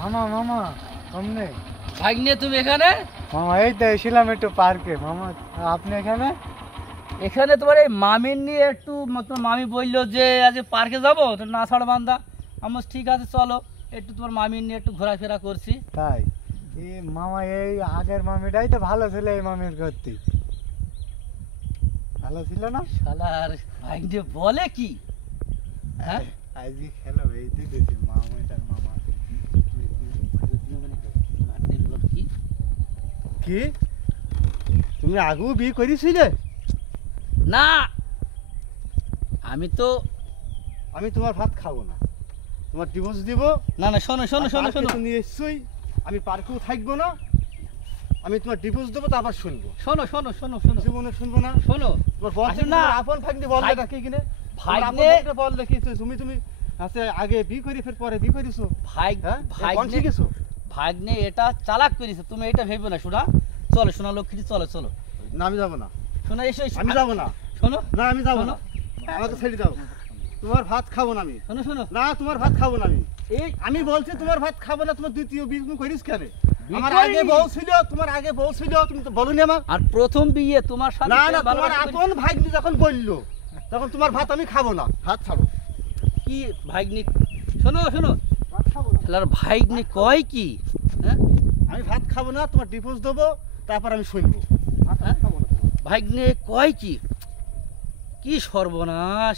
মামা মামা সামনে ভাগ্নে তুমি এখানে? মামা এই তো এসেছিলাম একটু পার্কে। মামা আপনি এখানে? এখানে তোমার এই মামির নিয়ে একটু তোমার মামি বললো যে আজ পার্কে যাবো, তো না ছাড় বান্ধা। আমার ঠিক আছে চলো, একটু তোমার মামির নিয়ে একটু ঘোরাফেরা করছি। তাই? এই মামা এই আগের মামিটাই তো ভালো ছিল, এই মামির করতে ভালো ছিল না? শালার ভাগ্নে বলে কি? হ্যাঁ আজকে খেলো এই দিতেছি মামাটার মামা। কি কি তুমি আগেও বিয়ে করেছিলে? না, আমি তো আমি তোমার ভাত খাবো না, তোমার ডিভোর্স দিব। না না, শোনো শোনো শোনো শোনো নিয়ে এসছই, আমি পার্কেও থাকবো না। আমি তোমার ডিভোর্স দেবো, তারপর শুনবো। শোনো শোনো শোনো শোনো জীবনে শুনবো না। শোনো তোমার বস আসলে না, আপন ভাগ্নি বললে নাকি কিনে ভাগ্নে বল দেখি তুমি তুমি আছে আগে বিয়ে করি ফের পরে বিয়ে করিছো। ভাগ্নে গেছো ভাগ্নে এটা চালাক করেছে, তুমি এটা ভেবো না। শোনা চলো, শোনা লক্ষ্মী, চলো চলো। না আমি যাবো না, শোনা এসো এসো। আমি যাবো না। শোনো না আমি যাবো না, আমাকে ছেড়ে দাও। তোমার ভাত খাবো না আমি। শোনো শোনো, না তোমার ভাত খাবো না আমি। এই আমি বলছি তোমার ভাত খাবো না। তোমার দ্বিতীয় বিয়ে তুমি করিস কেন? আমার আগে বউ ছিল, তোমার আগে বউ ছিল, তুমি তো বলনি আমার। আর প্রথম বিয়ে তোমার সাথে না না, তোমার আপন ভাগ্নি যখন বললো তখন তোমার ভাত আমি খাবো না, ভাত ছাড়ো। কি ভাগ্নি? শোনো শোনো, ভাত খাবো না, শালার ভাগ্নি কয় কি? হ্যাঁ আমি ভাত খাবো না, তোমার ডিভোর্স দেবো, তারপর আমি শুনবো। ভাত খাবো না। ভাগ্নে কয় কি? কি সর্বনাশ!